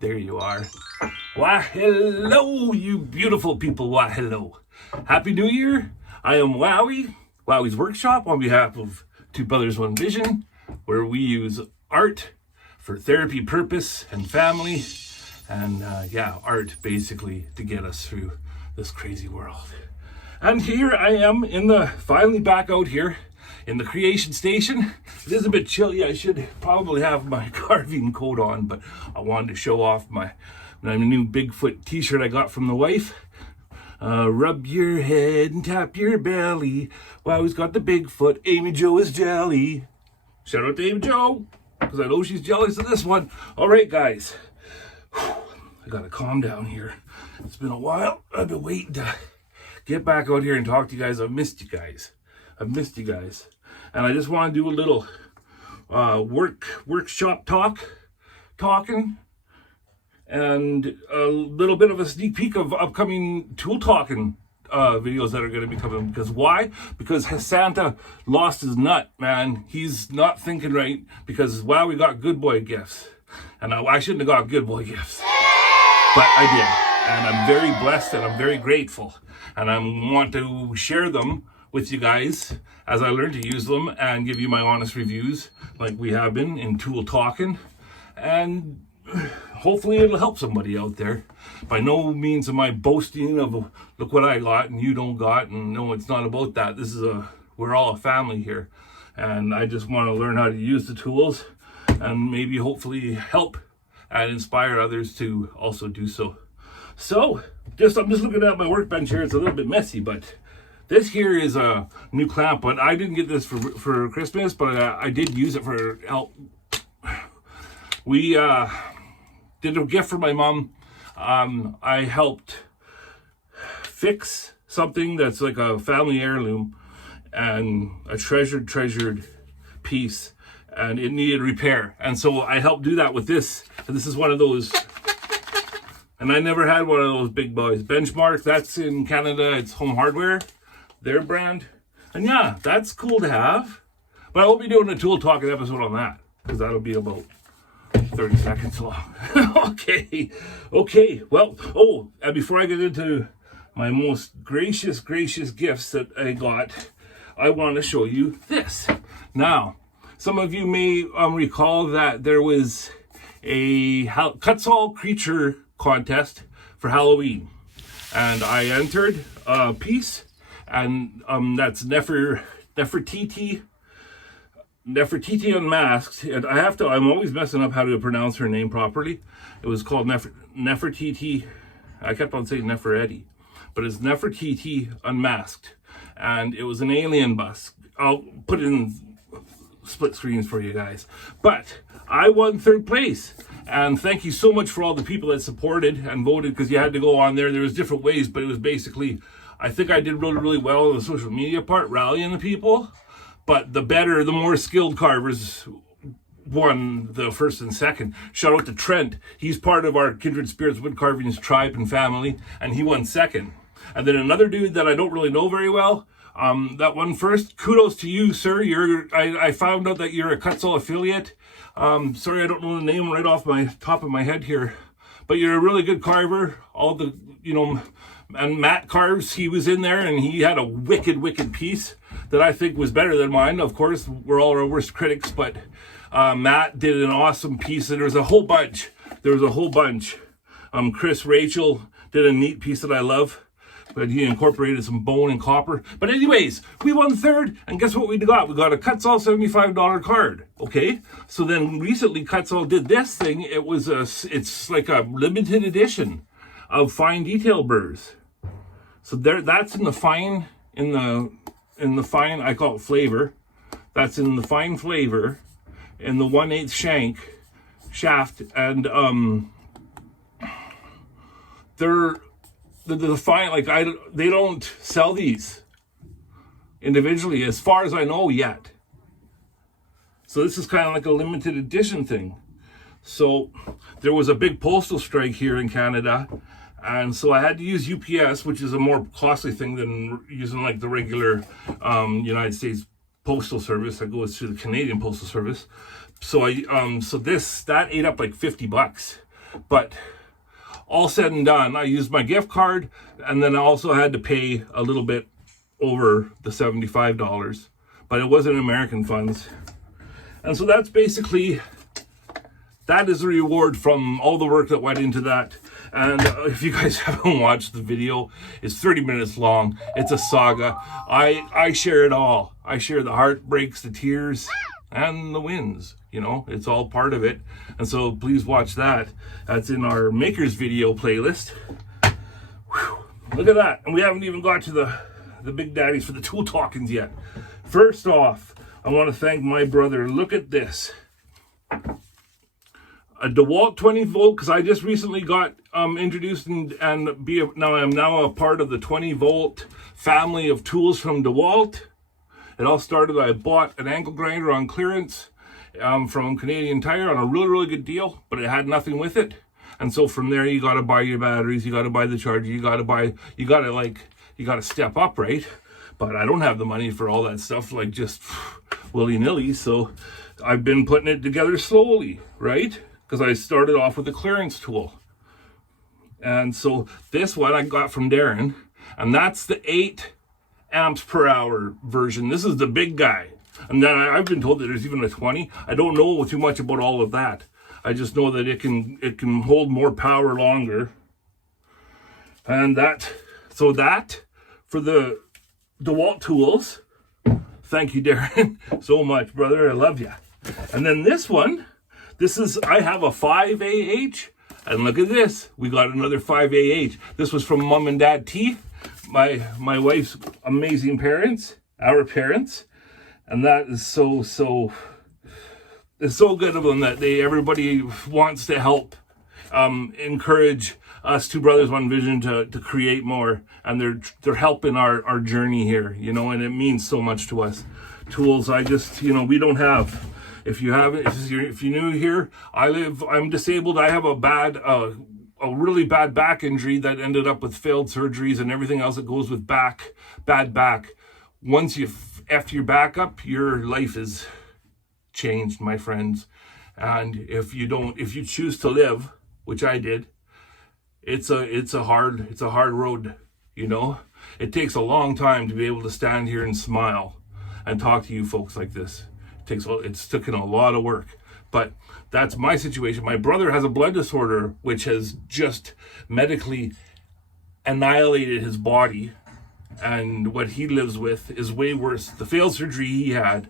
There you are. Why, hello, you beautiful people. Why, hello. Happy New Year. I am Wowwy'z Workshop on behalf of Two Brothers, One Vision, where we use art for therapy purpose and family. And art basically to get us through this crazy world. And here I am finally back out here in the creation station. It is a bit chilly. I should probably have my carving coat on, but I wanted to show off my new Bigfoot t-shirt I got from the wife. Rub your head and tap your belly. Wowwy'z got the Bigfoot. Amy Jo is jelly. Shout out to Amy Jo, because I know she's jealous of this one. All right, guys. I gotta calm down here. It's been a while. I've been waiting to get back out here and talk to you guys. I've missed you guys. And I just want to do a little workshop talking, and a little bit of a sneak peek of upcoming Tool Talkin videos that are going to be coming. Because why? Because Santa lost his nut, man. He's not thinking right, because we got good boy gifts. And I shouldn't have got good boy gifts, but I did. And I'm very blessed and I'm very grateful. And I want to share them with you guys as I learn to use them and give you my honest reviews like we have been in Tool Talkin. And hopefully it'll help somebody out there. By no means am I boasting of look what I got and you don't got. And no, it's not about that. We're all a family here. And I just want to learn how to use the tools and maybe hopefully help and inspire others to also do so. So, I'm just looking at my workbench here. It's a little bit messy, but this here is a new clamp. But I didn't get this for Christmas, but I did use it for help. We did a gift for my mom. I helped fix something that's like a family heirloom and a treasured piece. And it needed repair. And so I helped do that with this. And this is one of those. And I never had one of those big boys. Benchmark, that's in Canada. It's Home Hardware, their brand. And yeah, that's cool to have. But I will be doing a Tool Talkin episode on that, because that'll be about 30 seconds long. Okay. Well, and before I get into my most gracious gifts that I got, I want to show you this. Now, some of you may recall that there was a Cuts-All creature contest for Halloween. And I entered a piece, and that's Nefertiti Unmasked. And I'm always messing up how to pronounce her name properly. It was called Nefertiti. I kept on saying Neferetti, but it's Nefertiti Unmasked. And it was an alien bust. I'll put it in split screens for you guys, but I won 3rd place, and thank you so much for all the people that supported and voted, because you had to go on there. There was different ways, but it was basically, I think I did really well on the social media part, rallying the people, but the more skilled carvers won the 1st and 2nd. Shout out to Trent. He's part of our Kindred Spirits Wood Carvings tribe and family, and he won 2nd. And then another dude that I don't really know very well, that one first. Kudos to you, sir. I found out that you're a Cuts-All affiliate. Sorry, I don't know the name right off my top of my head here, but you're a really good carver. And Matt carves. He was in there, and he had a wicked piece that I think was better than mine. Of course, we're all our worst critics, but Matt did an awesome piece, and there was a whole bunch. Rachel did a neat piece that I love, but he incorporated some bone and copper. But anyways, we won 3rd, and guess what we got? We got a Cuts-All $75 card. Okay, so then recently Cuts-All did this thing. It's like a limited edition of fine detail burrs. So that's in the fine, I call it flavor. That's in the fine flavor, in the 1/8 shank shaft, and the fine, they don't sell these individually as far as I know yet. So this is kind of like a limited edition thing. So there was a big postal strike here in Canada, and so I had to use UPS, which is a more costly thing than using like the regular United States Postal Service that goes through the Canadian Postal Service. So that ate up like $50. But all said and done, I used my gift card, and then I also had to pay a little bit over the $75, but it wasn't American funds. And so that's basically, that is the reward from all the work that went into that. And if you guys haven't watched the video, it's 30 minutes long. It's a saga. I share it all. I share the heartbreaks, the tears, and the wins. You know, it's all part of it. And so please watch that. That's in our Makers video playlist. Whew. Look at that. And we haven't even got to the big daddies for the tool talkings yet. First off, I want to thank my brother. Look at this. A DeWalt 20 volt, because I just recently got introduced now I'm now a part of the 20 volt family of tools from DeWalt. It all started, I bought an angle grinder on clearance from Canadian Tire on a really, really good deal, but it had nothing with it. And so from there, you got to buy your batteries, you got to buy the charger, you got to step up, right? But I don't have the money for all that stuff, like just willy-nilly. So I've been putting it together slowly, right? Because I started off with a clearance tool. And so this one I got from Darren, and that's the 8 amps per hour version. This is the big guy. And then I've been told that there's even a 20. I don't know too much about all of that. I just know that it can hold more power longer. And so that for the DeWalt tools. Thank you, Darren, so much, brother. I love you. And then this one, I have a 5AH, and look at this. We got another 5AH. This was from Mom and Dad Teeth, my wife's amazing parents, our parents. And that is so it's so good of them that everybody wants to help encourage us two brothers one vision to create more, and they're helping our journey here, you know, and it means so much to us. Tools, we don't have. If you're new here, I'm disabled. I have a really bad back injury that ended up with failed surgeries and everything else that goes with bad back. Once you F your back up, your life is changed, my friends. And if you choose to live, which I did, it's a hard road, you know. It takes a long time to be able to stand here and smile and talk to you folks like this. It's taken a lot of work, but that's my situation. My brother has a blood disorder, which has just medically annihilated his body, and what he lives with is way worse. The failed surgery he had,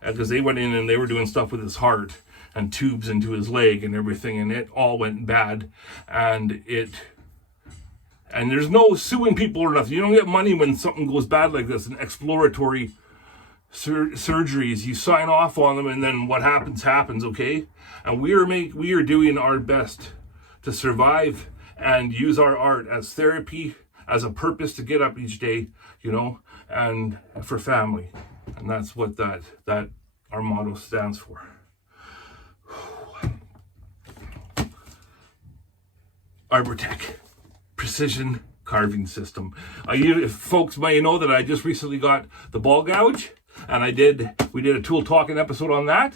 because they went in and they were doing stuff with his heart and tubes into his leg and everything, and it all went bad. And there's no suing people or nothing. You don't get money when something goes bad like this. An exploratory surgeries, you sign off on them, and then what happens, okay? And we are doing our best to survive and use our art as therapy, as a purpose to get up each day, you know, and for family. And that's what that our motto stands for. Arbortech precision carving system. Folks might know that I just recently got the ball gouge, and we did a tool talking episode on that,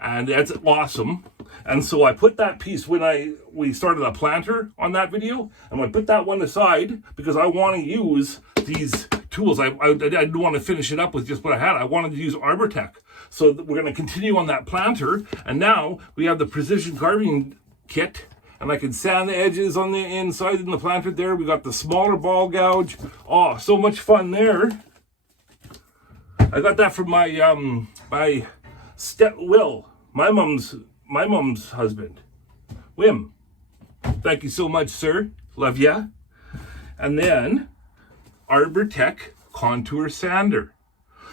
and that's awesome. And so I put that piece when we started a planter on that video, and I put that one aside because I want to use these tools. I didn't want to finish it up with just what I had. I wanted to use Arbortech. So we're going to continue on that planter, and now we have the precision carving kit, and I can sand the edges on the inside in the planter there. We got the smaller ball gouge. Oh, so much fun there. I got that from my Will, my mom's husband, Wim. Thank you so much, sir. Love ya. And then Arbortech contour sander.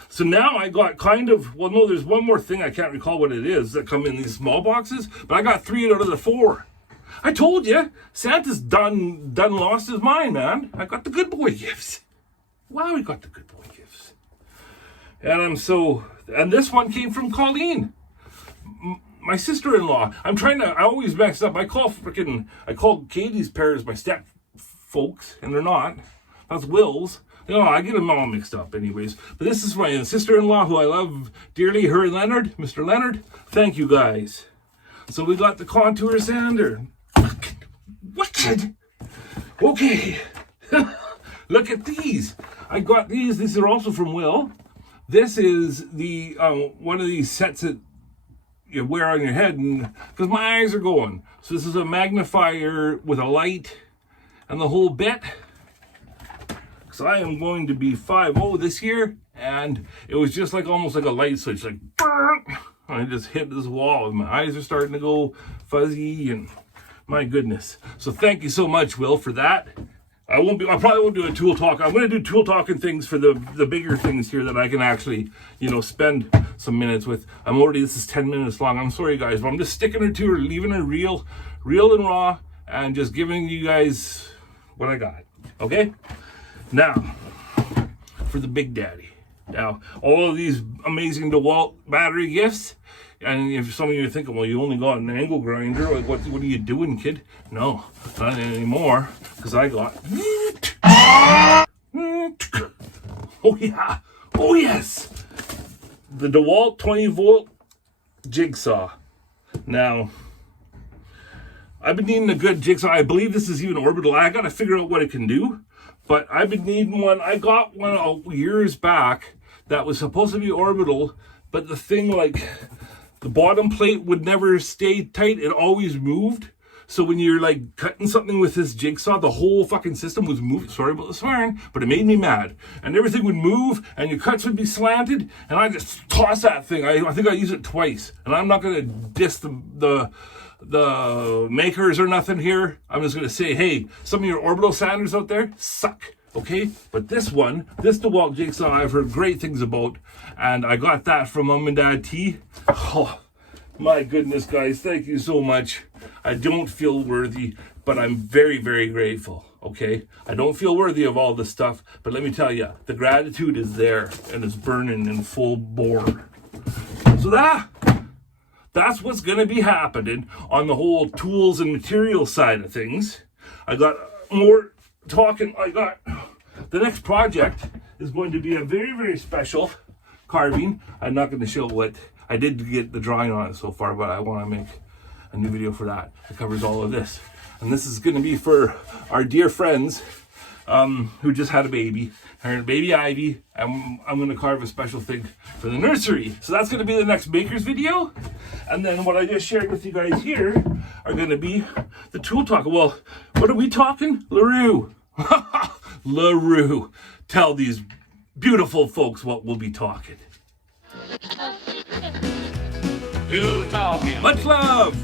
So now I got there's one more thing, I can't recall what it is, that come in these small boxes, but I got 3 out of the 4. I told you, Santa's done lost his mind, man. I got the good boy gifts. Wow, we got the good boy gifts. And this one came from Colleen, my sister-in-law. I always mess up. I call Katie's parents my step folks, and they're not. That's Will's. I get them all mixed up anyways. But this is my sister-in-law, who I love dearly, her and Mr. Leonard. Thank you, guys. So we got the contour sander. Okay. Look at these. I got these. These are also from Will. This is the one of these sets that you wear on your head, and because my eyes are going. So this is a magnifier with a light and the whole bit. So I am going to be 5'0" this year, and it was just like almost like a light switch, like I just hit this wall, and my eyes are starting to go fuzzy, and my goodness. So thank you so much, Will, for that. I probably won't do a tool talk. I'm going to do tool talking things for the bigger things here that I can actually, spend some minutes with. This is 10 minutes long. I'm sorry, guys, but I'm just sticking her to her, leaving her real and raw, and just giving you guys what I got. Okay? Now, for the big daddy. Now, all of these amazing DeWalt battery gifts, and if some of you are thinking, well, you only got an angle grinder, like what are you doing, kid? No, not anymore, because I got oh yes, the DeWalt 20-volt jigsaw. Now, I've been needing a good jigsaw. I believe this is even orbital. I gotta figure out what it can do, but I've been needing one. I got one years back that was supposed to be orbital, but the thing, like, the bottom plate would never stay tight. It always moved. So when you're like cutting something with this jigsaw, the whole fucking system was moving. Sorry about the swearing, but it made me mad. And everything would move, and your cuts would be slanted, and I just toss that thing. I think I used it twice. And I'm not gonna diss the makers or nothing here. I'm just gonna say, hey, some of your orbital sanders out there suck. Okay, but this DeWalt jigsaw, I've heard great things about, and I got that from Mom and Dad T. Oh, my goodness, guys, thank you so much. I don't feel worthy, but I'm very, very grateful, okay? I don't feel worthy of all this stuff, but let me tell you, the gratitude is there, and it's burning in full bore. So that's what's going to be happening on the whole tools and materials side of things. I got more talking. The next project is going to be a very, very special carving. I'm not going to show what I did get the drawing on it so far, but I want to make a new video for that. It covers all of this, and this is going to be for our dear friends who just had a baby, her baby Ivy. I'm going to carve a special thing for the nursery. So that's going to be the next baker's video, and then what I just shared with you guys here are going to be the tool talk. Well, what are we talking? LaRue. LaRue. Tell these beautiful folks what we'll be talking. Tool talking. Much love.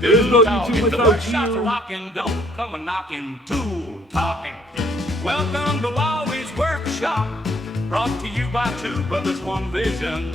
There's no YouTube The without workshop's you. rocking, don't come a knocking. Tool talking. Welcome to Wowwy'z Workshop. Brought to you by two brothers, one vision.